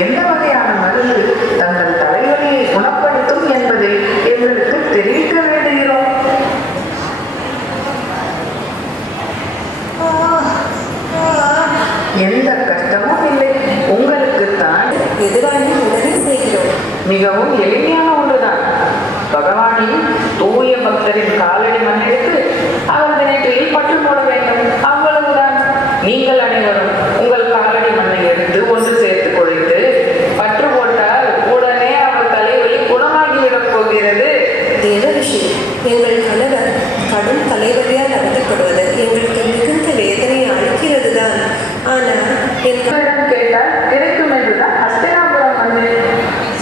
எந்த வகையான மருந்து தங்கள் தலைவலியை குணப்படுத்தும் என்பதில் எந்த கஷ்டமும் இல்லை. உங்களுக்குத்தான் எதுவாயும் உடனே செய்கிறோம். மிகவும் எளிமையான ஒன்றுதான். பகவானின் தூய பக்தரின் காலடி மண்ணெடுத்து அவரது நெற்றியில் பற்று போட வேண்டும். அவ்வளவுதான். நீங்கள் அனைவரும் உங்கள் காலடி மண்ணை எடுத்து ஒன்று சேர்த்து குழைத்து பற்று போட்டால் உடனே அவர் தலைவலி குணமாகிவிடப் போகிறது. தேவரிஷி, எங்கள் கணவர் கடும் தலைவலியால் நடத்தப்படுவது எங்களுக்கு மிகுந்த வேதனையை அளிக்கிறது தான். ஆனால் என்னிடம் கேட்டால் கிடைக்கும் என்றுதான் ஹஸ்தினாபுரம் வந்தேன்.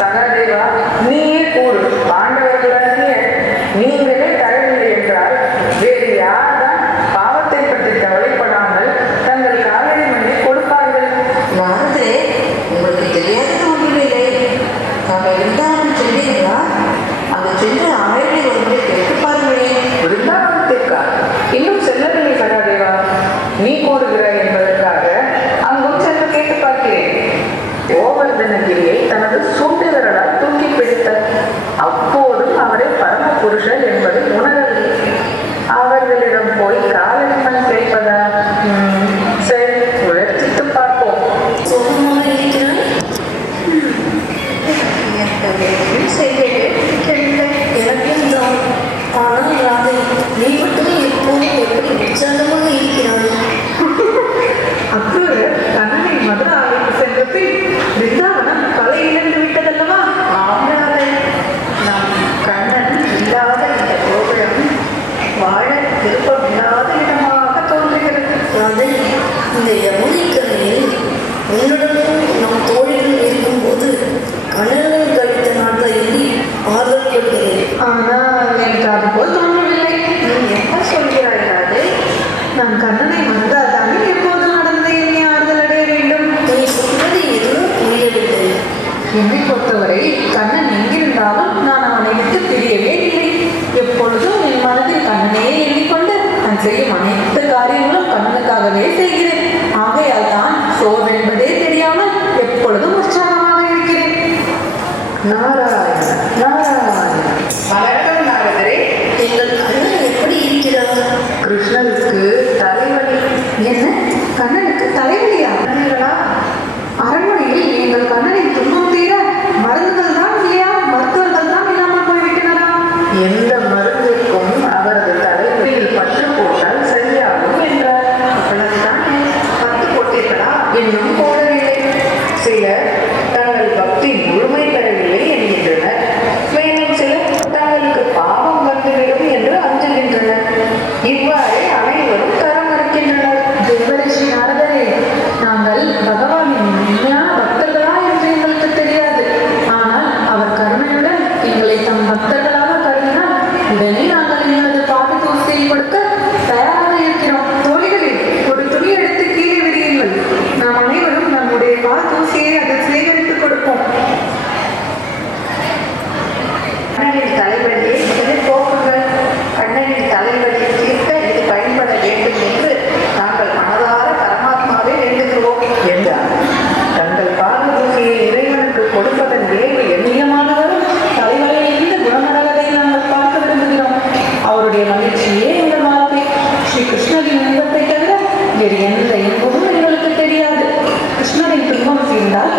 சகாதேவா, நீயே கூறு. பாண்டவர்களாகிய நீங்களே தரவில்லை என்றால் வேறு யார்தான் பாவத்தை பற்றி கவலைப்படாமல் தங்கள் காலடி மண்ணை கொடுப்பார்கள்? நாரதரே, உங்களுக்கு தெரியாதது ஒன்றுமில்லை. நாங்கள் விருந்தாவனம் சென்றீர்களா? அங்கு சென்று ஆயுளை ஒரு முறை கேட்டு பாருங்களேன். விருந்தாவனத்திற்கா? இன்னும் செல்லவில்லை சகாதேவா. நீ கூறுகிறாய் என்பதற்காக அங்கும் சென்று கேட்டு பார்க்கிறேன். கோவர்தனகிரியை தனது சூட்டு விரலால் தூக்கி பிடித்தார். அப்போதும் அவரை பரம புருஷர் என்பதை உணரவில்லை. அவர்களிடம் போய் காலடி மண் கேட்பதா? சரி, முயற்சித்து பார்ப்போம். சோகமாக இருக்கிறாய். எனக்கும் தான். ஆனால் ராதை, நீ மட்டும் எப்போதும் எப்படி உற்சாகமாக இருக்கிறாய்? அக்ரூரர் கண்ணனை மதுரா அழைத்து சென்ற பின் பிருந்தாவனம் கலை இழந்து விட்டதல்லவா? ஆம்ராதை, நம் கண்ணன் இல்லாத இந்த கோபுரம் வாழ விருப்பமில்லாத இடமாக தோன்றுகிறது. ராதை, இந்த யமுனைக்கரையில் உன்னுடனும் நம் தோழிகள் இருக்கும்போது கண்ணனும் கழித்த நாட்கள் எண்ணி ஆறுதல் கொள்கிறேன். ஆனால் எனக்கு அது போல் தோன்றவில்லை. நீ என்ன சொல்கிறாய் ராதை? நான் கண்ணனை மறந்தால் தானே எப்போதும் நடந்ததை எண்ணி ஆறுதல் அடைய வேண்டும். நீ சொல்வது எதுவும் புரியவில்லை. என்னை பொறுத்தவரை கண்ணன் எங்கிருந்தாலும் நான் அவனை விட்டு பிரியவே இல்லை. எப்பொழுதும் என் மனதில் கண்ணனையே எண்ணிக்கொண்டு நான் செய்யும் அனைத்து காரியங்களும் கண்ணனுக்காகவே செய்கிறேன். ஆகையால் தான் சோர்வென்பதே தெரியாமல் எப்பொழுதும் உற்சாகமாக இருக்கிறேன். நாராயண நாராயண. வணக்கம் நாரதரே. எங்கள் கண்ணன் எப்படி இருக்கிறார்? கிருஷ்ணனுக்கு தலைவலி. என்ன? கண்ணனுக்கு தலைவலியா? அரண்மனையில் எங்கள் கண்ணனின் துன்பம் தீர மருந்துகள் தான் இல்லையா? மருத்துவர்கள் தான் இல்லாமல் போய்விட்டனரா? எந்த மருந்திற்கும் அவரது தலைவலியில் பற்று போட்டால் சரியாகும் என்றார். அவ்வளவுதானே? பத்து போட்டீர்களா? இன்னும் போடவில்லை. சிலர் தங்கள் பக்தி முழுமை பெறவில்லை என்கின்றனர். மேலும் சிலர் தங்களுக்கு பாவம் வந்துவிடும் என்று அஞ்சுகின்றனர். இவ்வாறு அனைவரும் தர மறுக்கின்றனர். தேவரிஷி நாரதரே, நாங்கள் பகவானின் உண்மையான பக்தர்களா என்று எங்களுக்கு தெரியாது. ஆனால் அவர் கருணையுடன் எங்களை தம் பக்தர்களாக கருதினால் உடனே நாங்கள் எங்களது பாட்டு தூசியை கொடுக்க தயாராக இருக்கிறோம். தோழிகளே, ஒரு துணி எடுத்து கீழே விடுங்கள். நாம் அனைவரும் நம்முடைய பால் தூசியை அதில் சேகரித்துக் கொடுப்போம். கண்ணனின் தலைவலியை முதலில் போக்குங்கள். கண்ணனின் தலைவலியை தீர்க்க இது பயன்பட வேண்டும் என்று நாங்கள் மனதார பரமாத்மாவை வேண்டுகிறோம் என்றார். தங்கள் பால் தூசியை இறைவனுக்கு கொடுப்பதன் விளைவு எண்ணியமானவரும் தலைவலியிலிருந்து குணமடைவதை நாங்கள் பார்க்க விரும்புகிறோம். அவருடைய மகிழ்ச்சியே எங்கள் வாழ்க்கை. ஸ்ரீ கிருஷ்ணரின் இன்பத்தை தவிர வேறு எந்த இன்பமும் எங்களுக்கு தெரியாது. கிருஷ்ணரின் துன்பம் தீர்ந்தால்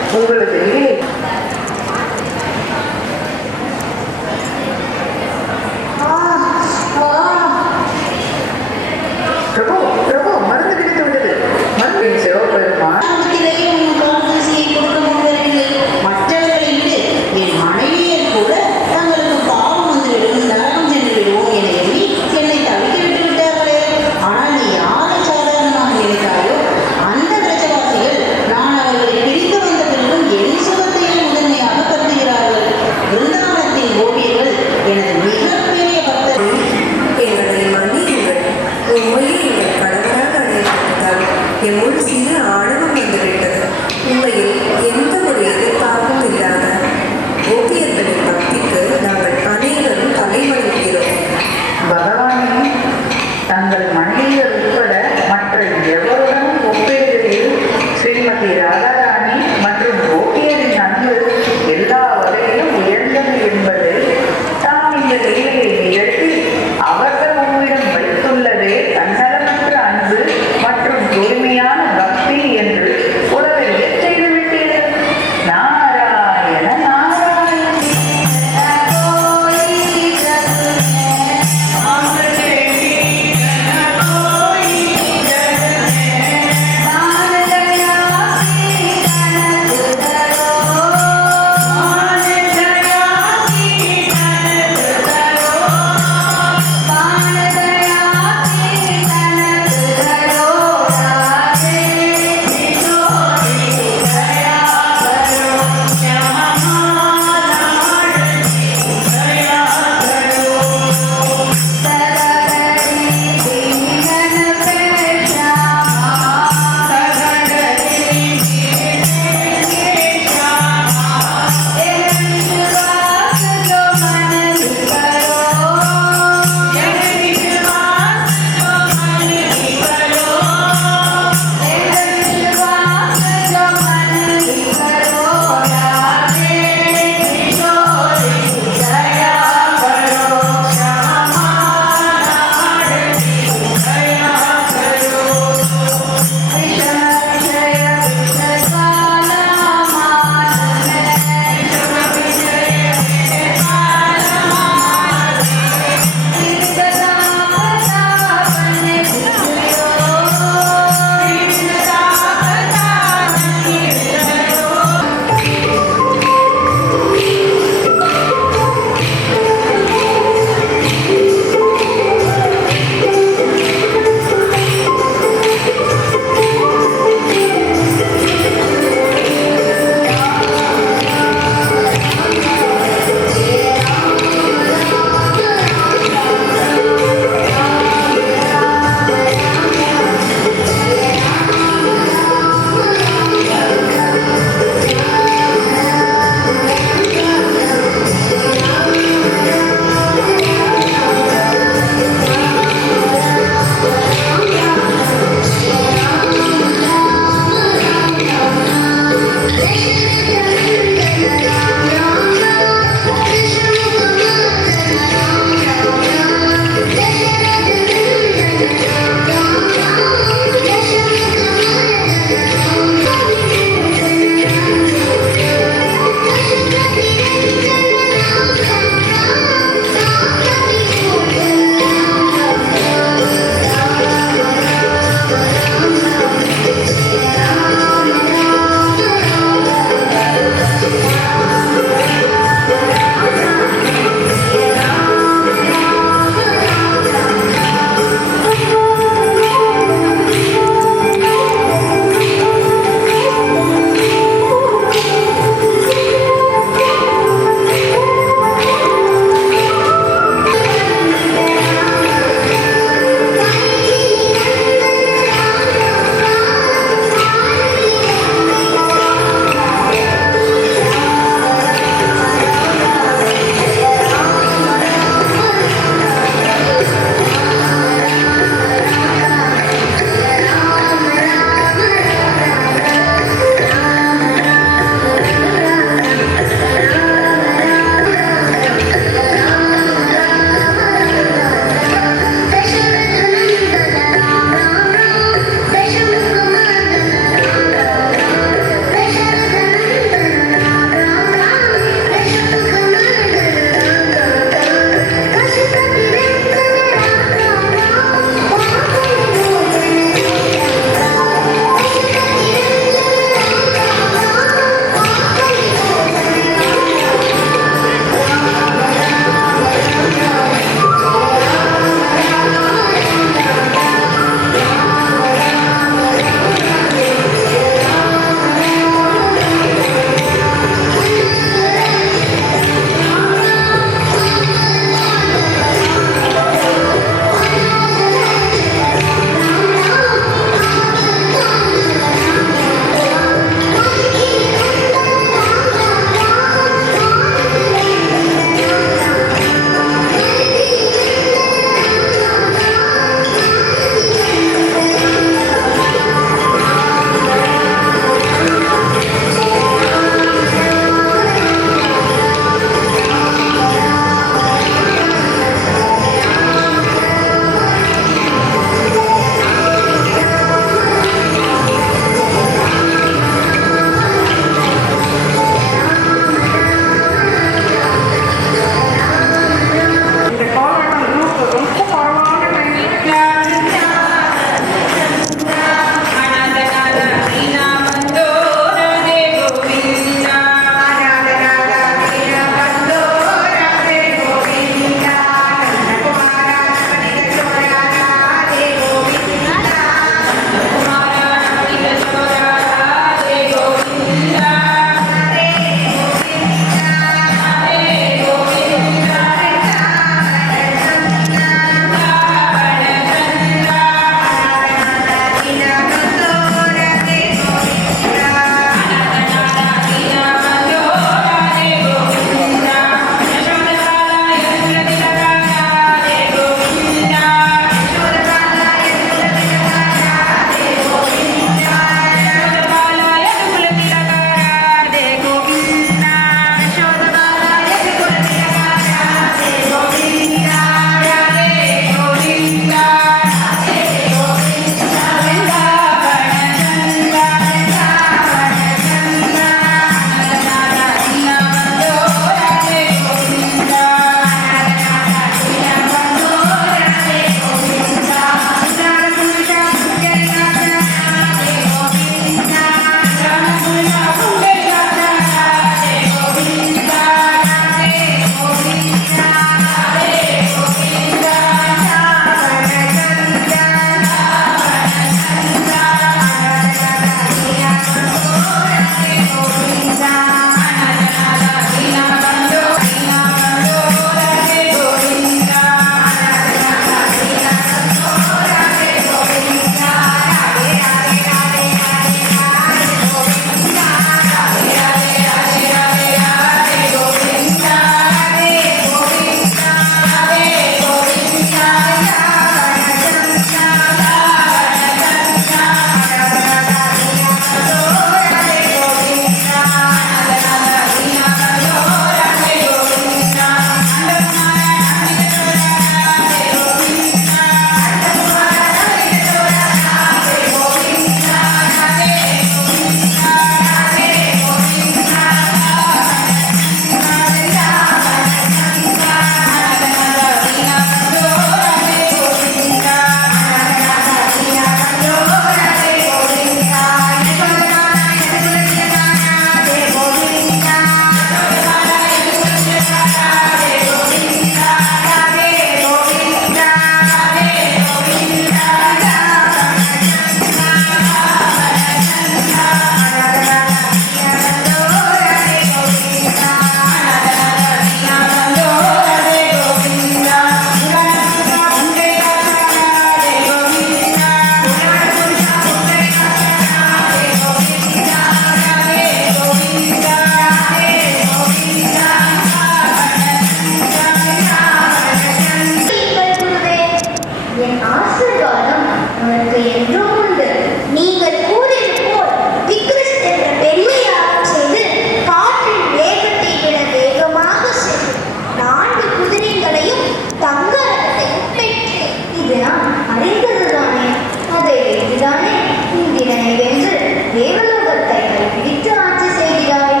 தேவலோகத்தை கைப்பிடித்து ஆட்சி செய்கிறாய்.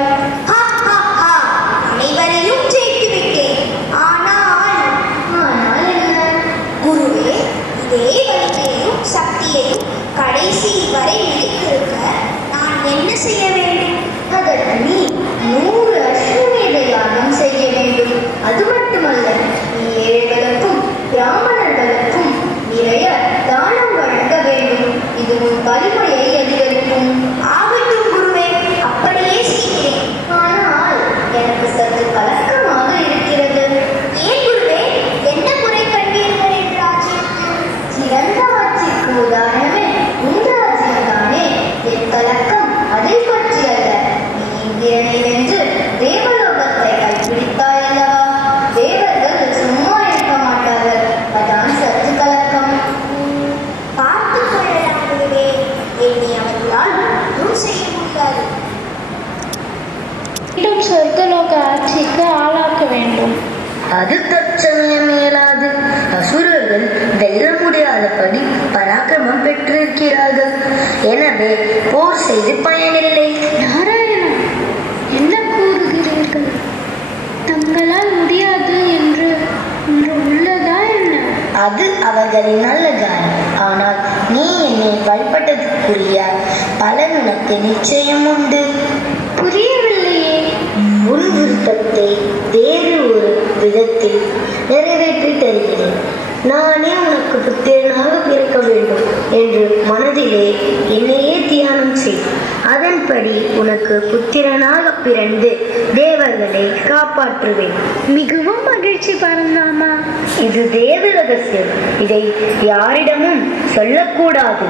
அனைவரையும் ஜெயித்து விட்டேன். ஆனால் என்ன? குருவே, இதே வலிமையையும் சக்தியையும் கடைசி வரை நிலைத்திருக்க நான் என்ன செய்ய வேண்டும்? அதற்கு நீ 100 அஸ்வமேத யாகம் செய்ய வேண்டும். அது மட்டுமல்ல, நீ ஏழைகளுக்கும் பிராமணர்களுக்கும் நிறைய தானம் வழங்க வேண்டும். இது உன் வலிமையை அதிகரிக்கும். ஆகட்டும் குருவே, அப்படியே செய்கிறேன். ஆனால் எனக்கு சற்று கலக்கமாக இருக்கிறது. ஏன் குருவே, என்ன குறை கண்டீர்கள் என் ராஜ்யத்தில்? சிறந்த ஆட்சிக்கு உதாரணமே உன் ராஜ்யம்தானே. என் கலக்கம் அதை பற்றி அல்ல. நீ இந்திரனை வென்று தேவலோகத்தை கைப்பிடித்தாய் அல்லவா? தேவர்கள் சும்மா இருக்க மாட்டார்கள். அதான் சற்று கலக்கம். பார்த்துக் கொள்ளலாம் குருவே. என்னை அவர்களால் ஒன்றும் செய்ய முடியாது. மீண்டும் சொர்க்கலோக ஆட்சிக்கு ஆளாக்க வேண்டும். அது தற்சமயம் இயலாது. அசுரர்கள் வெல்ல முடியாதபடி பராக்கிரமம் பெற்றிருக்கிறார்கள். எனவே போர் செய்து பயனில்லை. நாராயணா, என்ன கூறுகிறீர்கள்? தங்களால் முடியாது என்று ஒன்று உள்ளதா என்ன? அது அவர்களின் நல்ல காரியம். ஆனால் நீ என்னை வழிபட்டதற்குரிய பலன் உனக்கு நிச்சயம் உண்டு. புரியவில்லையே. உன் விருப்பத்தை வேறு ஒரு விதத்தில் நிறைவேற்றி தருகிறேன். நானே உனக்கு புத்திரனாக பிறக்க வேண்டும் என்று மனதிலே என்னையே தியானம் செய். அதன்படி உனக்கு புத்திரனாக பிறந்து தேவர்களை காப்பாற்றுவேன். மிகவும் மகிழ்ச்சி பரந்தாமா. இது தேவ ரகசியம். இதை யாரிடமும் சொல்லக்கூடாது.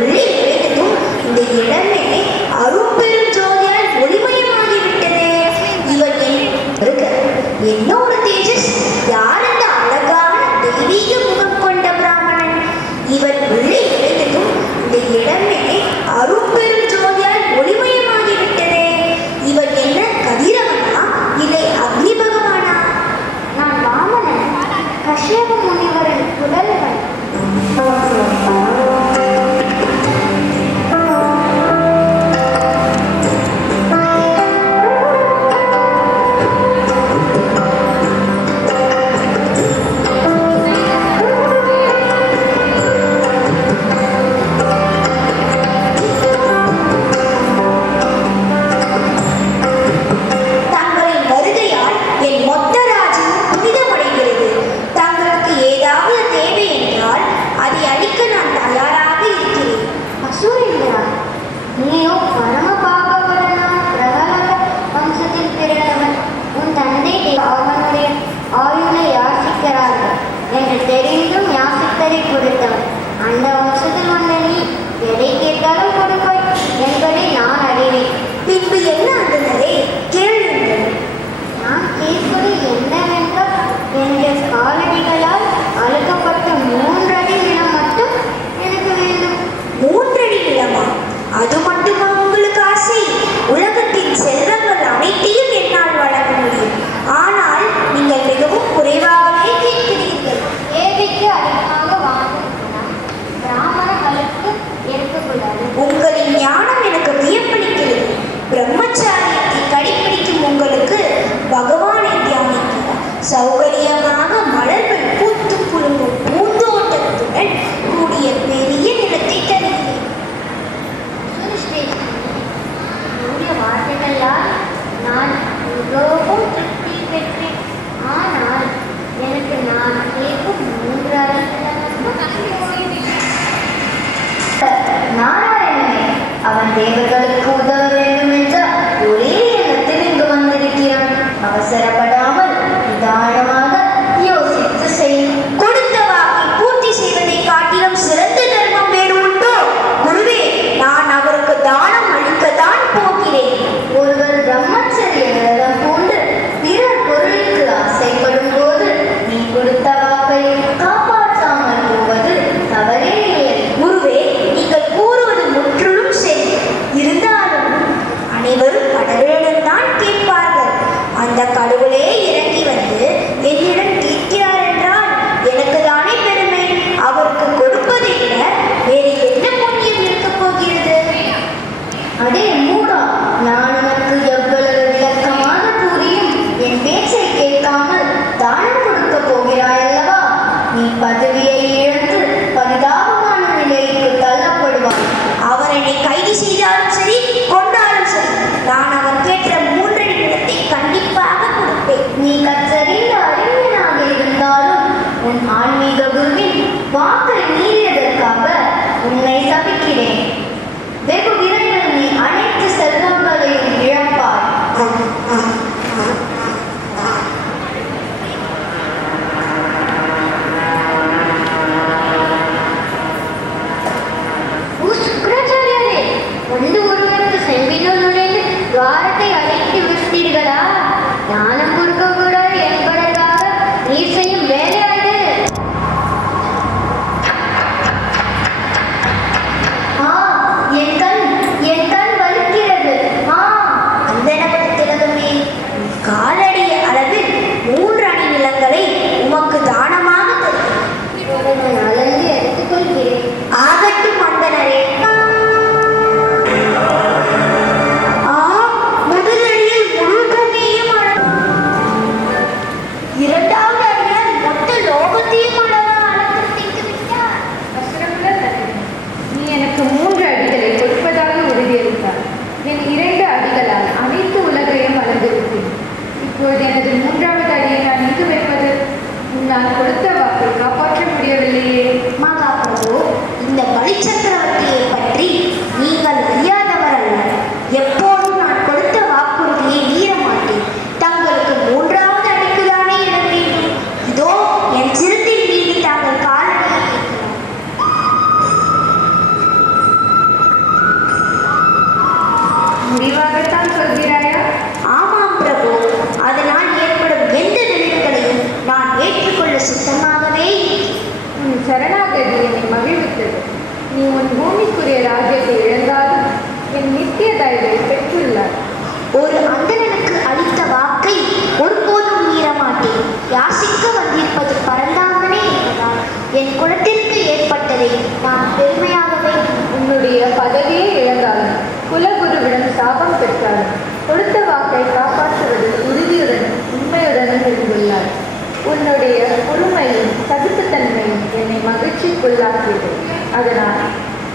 உள்ளே நுழைந்ததும் இந்த இடமே அரும்பெரும் ஜோதியால் ஒளிமயமாகிவிட்டதே. இவன் என்ன ஒரு தேஜஸ்! யார் இந்த அழகான தெய்வீக முகம் கொண்ட பிராமணன்? இவன் உள்ளே நுழைந்ததும் இந்த இடமே அரும்பெரும் ஜோதியால் ஒளிமயமாகிவிட்டதே. இவன் என்ன கதிரவனா இல்லை அக்னி பகவானா? நான் வாமனன், கஷ்யப முனிவரின் புதல்வன். தங்களின் வருகையால் என் மொத்த ராஜ்யம் புனிதமடைகிறது. தங்களுக்கு ஏதாவது தேவை என்றால் அதை அளிக்க நான் தயாராக இருக்கிறேன். அசூரேந்திரா, நீயோ பரம பாகவதனான பிரகலாத வம்சத்தில் பிறந்தவன். உன் தந்தை அவனுடைய ஆயுளை யாசிக்கிறார்கள் என்று தெரிந்தும் யாசித்ததை கொடுத்தவன். அந்த வம்சத்தில் வந்த நீ எதை கேட்டாலும் கொடுப்பாய் என்பதை நான் அறிவேன். பின்பு என்ன ஆண்டனரே, கேளுங்கள். நான் கேட்பது என்னவென்றால், எங்கள் காலடிகளால் அழுக்கப்பட்ட 3 அடி நிலம் மட்டும் எனக்கு வேண்டும். 3 அடி நிலமா? அது மட்டுமா உங்களுக்கு ஆசை? உலகத்தின் செல்வங்கள் அனைத்தையும் என்னால் வழங்க முடியும். ஆனால் நீங்கள் மிகவும் குறைவாகவே கேட்கிறீர்கள். தேவைக்கு அதிகமாக வாங்கும் பிராமணர்களுக்கு இருக்கக்கூடாது. உங்களின் ஞானம் எனக்கு வியப்பளிக்கிறது. பிரம்மச்சாரியத்தை கடைப்பிடிக்கும் உங்களுக்கு பகவானை தியானிக்க சௌகரியமாக மலர்கள் பூத்து குலுங்கும் பூந்தோட்டத்துடன் கூடிய பெரிய நிலத்தை தருகிறேன். வார்த்தைகளால் நான் மிகவும் திருப்தி பெற்றேன். ஆனால் எனக்கு நான் கேட்கும் 3 நாராயணனே, அவன் தேவர்களுக்கு உதவ வேண்டும் என்ற ஒரே எண்ணத்தில் இங்கு வந்திருக்கிறான். அவசரப்படாமல் நிதானமாக யோசித்து செய். கொடுத்த வாக்கை பூர்த்தி செய்வதை காட்டிலும் சிறந்த தர்மம் வேறு உண்டோ? குருவே, நான் அவருக்கு தானம் அளிக்கத்தான் போகிறேன். ஒருவர் பிரம்மச்சரிய விரதம் பூண்டு பிறர் பொருளுக்கு ஆசைப்படும் போது நீ கொடுத்த வாக்கை காப்பாற்றாமல் போவது தவறே இல்லை. குருவே, நீங்கள் கூறுவது முற்றிலும் சரி. இருந்தால் இருக்கிறேன். வெகு விரைவில் நீ அனைத்து செல்வங்களையும் இழப்பாய். சுக்கராச்சாரியாரே, வந்து ஒருவருக்கு செல்வினுள் நுழைந்து துவாரத்தை அடைத்து விட்டீர்களா? ஞானம் கொடுக்கக்கூடாது என்பதற்காக நீர் செய்யும் வேலையாது. என் கண் வலிக்கிறது. அந்த திலகமே, காலடி அளவில் 3 அடி நிலங்களை உமக்கு தானமாக தருகிறேன். நான் அளந்து எடுத்துக்கொள்கிறேன். ஆகட்டும் அந்தனரே. முதலடியில் முழு பூமியையும் இரண்டாவது அடியால் மொத்த லோகத்தையும் அளந்து தீர்த்து விட்டார். வசனமுள்ள தந்தை, நீ எனக்கு 3 அடிகளை கொடுப்பதாக உறுதியளித்தார். என் 2 அடிகளால் அனைத்து உலகையும் அளந்திருப்பேன். இப்பொழுது எனது 3வது அடியை நான் எங்கு வைப்பது? நான் கொடுத்த வாக்கை காப்பாற்ற முடியவில்லையே. மகாபிரபு, இந்த பலி சக்கரவர்த்தியை பற்றி நீங்கள் அறியாதவர் அல்ல. எப்போதும் நான் கொடுத்த வாக்குறுதியை மீற மாட்டேன். தங்களுக்கு 3வது அடிக்குதானே இட வேண்டும். இதோ என் சிறுத்தின் மீது தாங்கள் காலடியை வைக்கலாம். முடிவாகத்தான் சொல்கிறாயா? ஆமாம் பிரபு, அதனால் ஏற்படும் எந்த நிலைகளையும் நான் ஏற்றுக்கொள்ள சித்தமாகவே இருக்கிறேன். உன் சரணாகதி என்னை மகிழ்வித்தது. நீ உன் பூமிக்குரிய ராஜ்யத்தை இழந்தாலும் என் நித்திய தயவை பெற்றுள்ளார். ஒரு அந்தணனுக்கு அளித்த வாக்கை ஒருபோதும் மீற மாட்டேன். யாசிக்க வந்திருப்பது பரந்தாமனே என்பதால் என் குலத்திற்கு ஏற்பட்டதை நான் பெருமையாகவே உன்னுடைய பதவியை இழந்தாலும் குலகுருவிடம் சாபம் பெற்றாலும் கொடுத்த வாக்கை காப்பாற்றுவதில் உறுதியுடனும் உண்மையுடனும் இருந்துள்ளார். உன்னுடைய பொறுமையும் சகிப்புத்தன்மையும் என்னை மகிழ்ச்சிக்குள்ளாக்கியது. அதனால்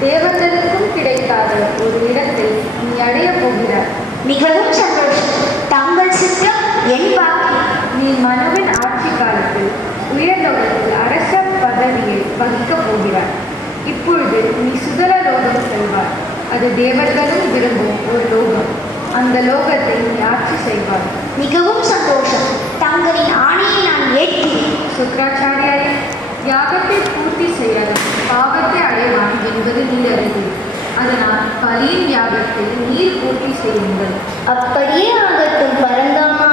தேவர்களுக்கும் கிடைக்காத ஒரு இடத்தை நீ அடையப் போகிறார். மிகவும் சந்தோஷம். தங்கள் சித்தம் என் வாக்கு. நீ மனுவின் ஆட்சி காலத்தில் உயர்லோகத்தில் அரச பதவியை வகிக்கப் போகிறார். இப்பொழுது நீ சுதல லோகம் செல்வார். அது தேவர்களும் விரும்பும் ஒரு லோகம். அந்த லோகத்தை நீ ஆட்சி செய்வார். மிகவும் சந்தோஷம். தங்களின் ஆணையை நான் ஏற்கிறேன். சுக்கராச்சாரியாரே, யாகத்தை பூர்த்தி செய்யாத பாவத்தை அடைவான் என்பது நீர் அறிவீர். அதனால் பலியின் யாகத்தை நீர் பூர்த்தி செய்யுங்கள். அப்படியே ஆகட்டும் பரந்தாமா.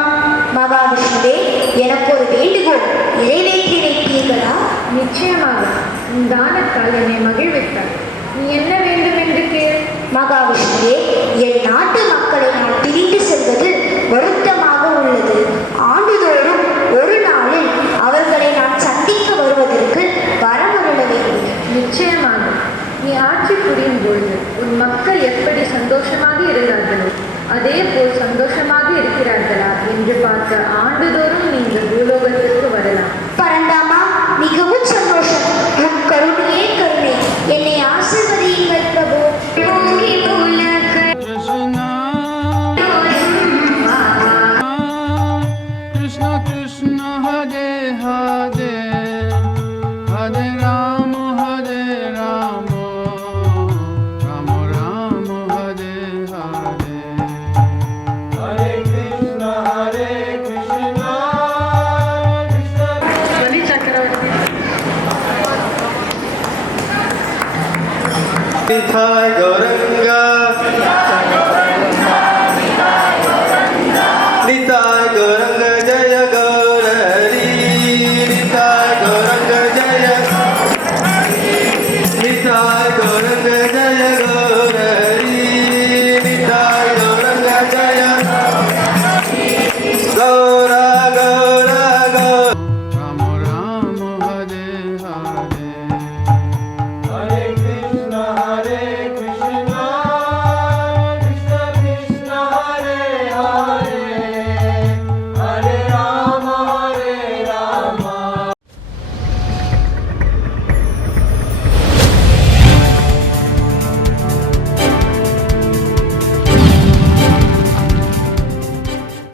மகாவிஷ்ணுவே, எனக்கு ஒரு வேண்டுகோள் நிறைவேற்றி வைப்பீர்களா? நிச்சயமாக. உன் தானத்தால் என்னை மகிழ்வித்தார். நீ என்ன வேண்டும் என்று கேள். மகாவிஷ்ணுவே, என் நாட்டு மக்களை நான் பிரிந்து செல்வது வருத்தமாக உள்ளது. ஆண்டுதோறும் ஒரு நாளில் அவர்களை நான் சந்திக்க வருவதற்கு வரமுருள வேண்டும். நிச்சயமாக. நீ ஆட்சி புரியும் பொழுது உன் மக்கள் எப்படி சந்தோஷமாக இருந்தார்களோ அதே போல் சந்தோஷமாக இருக்கிறார்களா என்று பார்க்க ஆண்டுதோறும் நீங்கள் பூலோகத்திற்கு வரலாம். பரந்தாமா, மிகவும் சந்தோஷம். உன் கருணையே கருணை. என்னை ஆசீர்வதியுங்கள் பிரபு. Krishna Krishna Hare Hare Hare Ram Hare Ram Ram Ram Hare Hare Hare Krishna Krishna பலி சக்கரவர்த்தி, Gauranga